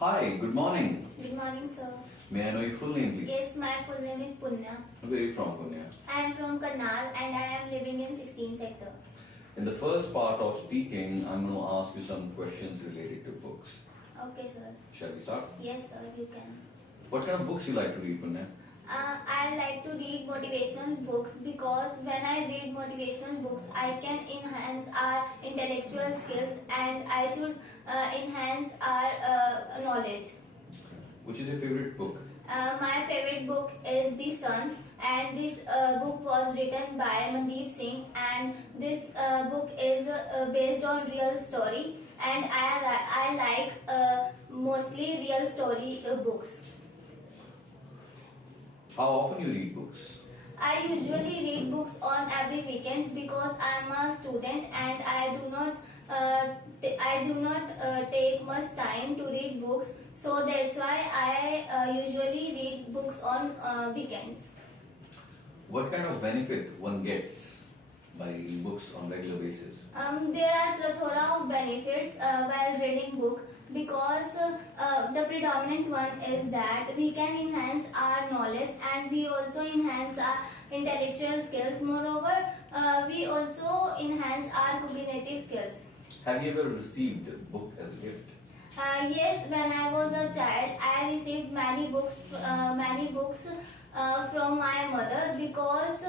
Hi, good morning. Good morning, sir. May I know your full name, please? Yes, my full name is Punya. Where are you from, Punya? I am from Karnal and I am living in 16th sector. In the first part of speaking, I'm going to ask you some questions related to books. Okay, sir. Shall we start? Yes, sir, you can. What kind of books you like to read, Punya? I like to read motivational books because when I read motivational books, I can enhance our intellectual skills and I should enhance our knowledge. Which is your favorite book? My favorite book is The Sun, and this book was written by Mandeep Singh, and this book is based on real story, and I like mostly real story books. How often you read books? I usually read books on every weekends because I am a student and I do not take much time to read books. So that's why I usually read books on weekends. What kind of benefit one gets by reading books on regular basis? There are plethora of benefits while reading book because the predominant one is that we can enhance our knowledge and we also enhance our intellectual skills. Moreover, we also enhance our cognitive skills. Have you ever received a book as a gift? Yes, when I was a child, I received many books from my mother because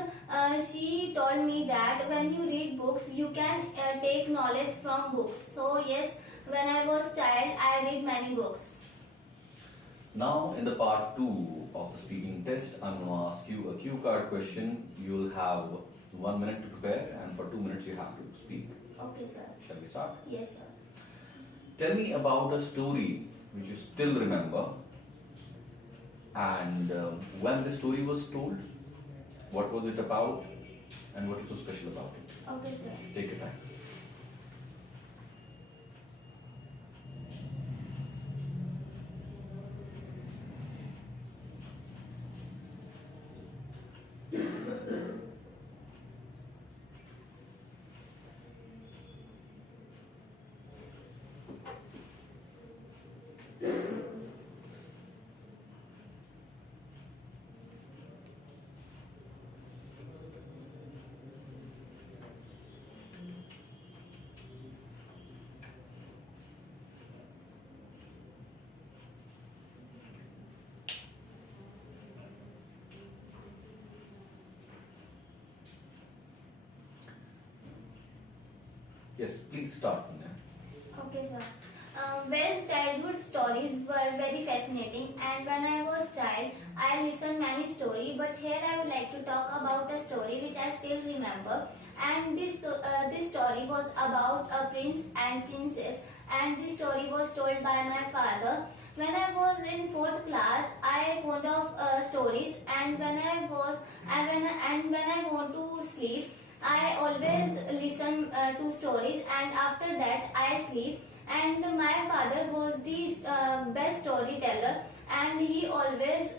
she told me that when you read books, you can take knowledge from books. So yes, when I was child, I read many books. Now, in the part 2 of the speaking test, I'm going to ask you a cue card question. You'll have 1 minute to prepare, and for 2 minutes you have to speak. Okay, sir. Shall we start? Yes, sir. Tell me about a story which you still remember, and when the story was told, what was it about, and what is so special about it? Okay, sir. Take your time. Yes, please start. Punya. Okay, sir. Well, childhood stories were very fascinating, and when I was child, I listened many stories. But here I would like to talk about a story which I still remember, and this story was about a prince and princess, and this story was told by my father. When I was in 4th class, I fond of stories, and when I want to sleep, I always listen to stories, and after that I sleep. And my father was the best storyteller, and he always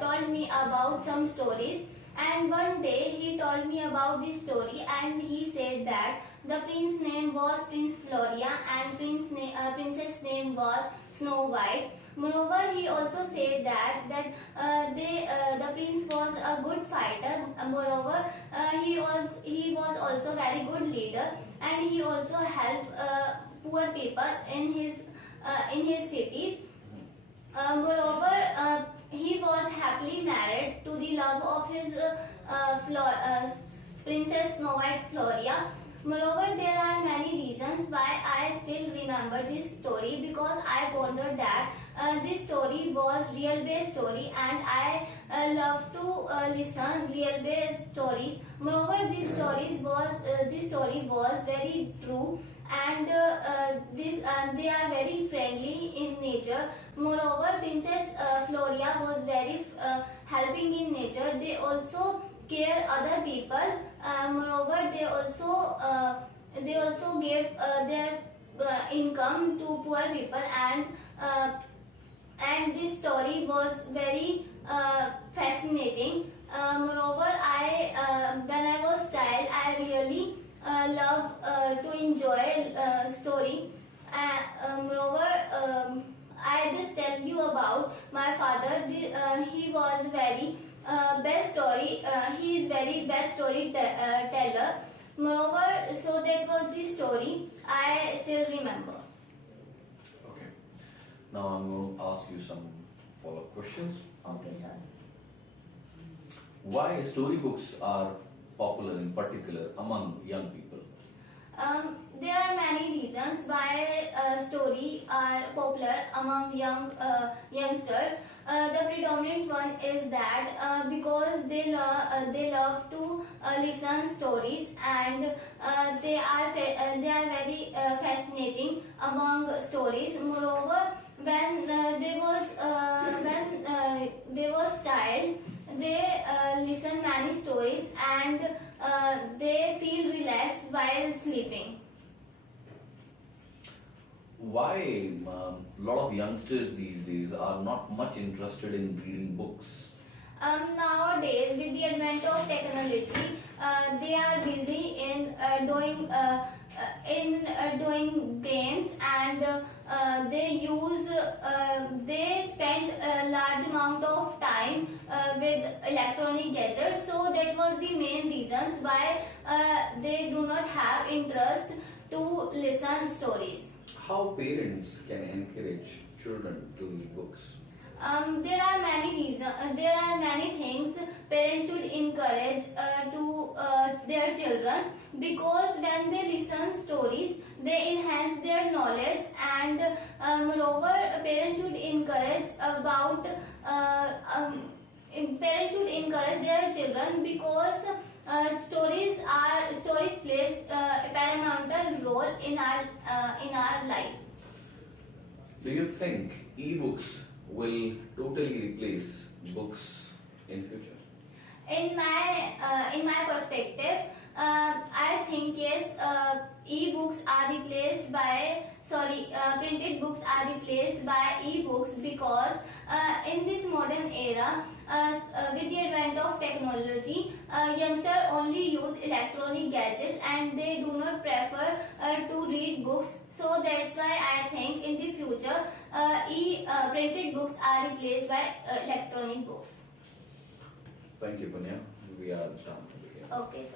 told me about some stories. And one day he told me about this story, and he said that the prince's name was Prince Floria, and princess name was Snow White. Moreover, he also said that the prince was a good fighter. Moreover, he was also very good leader, and he also helped poor people in his cities. Moreover, he was happily married to the love of his Princess Snow White Floria. Moreover, there are many reasons why I still remember this story because I pondered that this story was real-based story, and I love to listen real-based stories. Moreover, this story was very true, and they are very friendly in nature. Moreover, Princess Floria was very helping in nature. They also care other people. Moreover, they also gave their income to poor people, and this story was very fascinating. Moreover, when I was child, I really love to enjoy story. you about my father. He was very best story. He is very best teller. Moreover, so that was the story I still remember. Okay. Now I'm going to ask you some follow-up questions. Okay, sir. Why storybooks are popular in particular among young people? There are many reasons why story are popular among youngsters. The predominant one is that because they love to listen stories, and they are very fascinating among stories. Moreover, when they was child, they listen many stories, and they feel relaxed while sleeping. Why a lot of youngsters these days are not much interested in reading books? Nowadays, with the advent of technology, they are busy in doing games, and they spend a large amount of time with electronic gadgets. So that was the main reasons why they do not have interest to listen stories. How parents can encourage children to read books? There are many reasons. There are many things parents should encourage to their children, because when they listen stories, they enhance their knowledge, and moreover, parents should encourage about parents should encourage their children, because stories plays a paramount role in our life. Do you think ebooks will totally replace books in future? In my perspective, I think yes. E-books are replaced by printed books are replaced by e-books, because in this modern era, with the advent of technology, youngsters only use electronic gadgets, and they do not prefer to read books. So that's why I think in the future, printed books are replaced by electronic books. Thank you, Punya. We are done here. Okay, sir.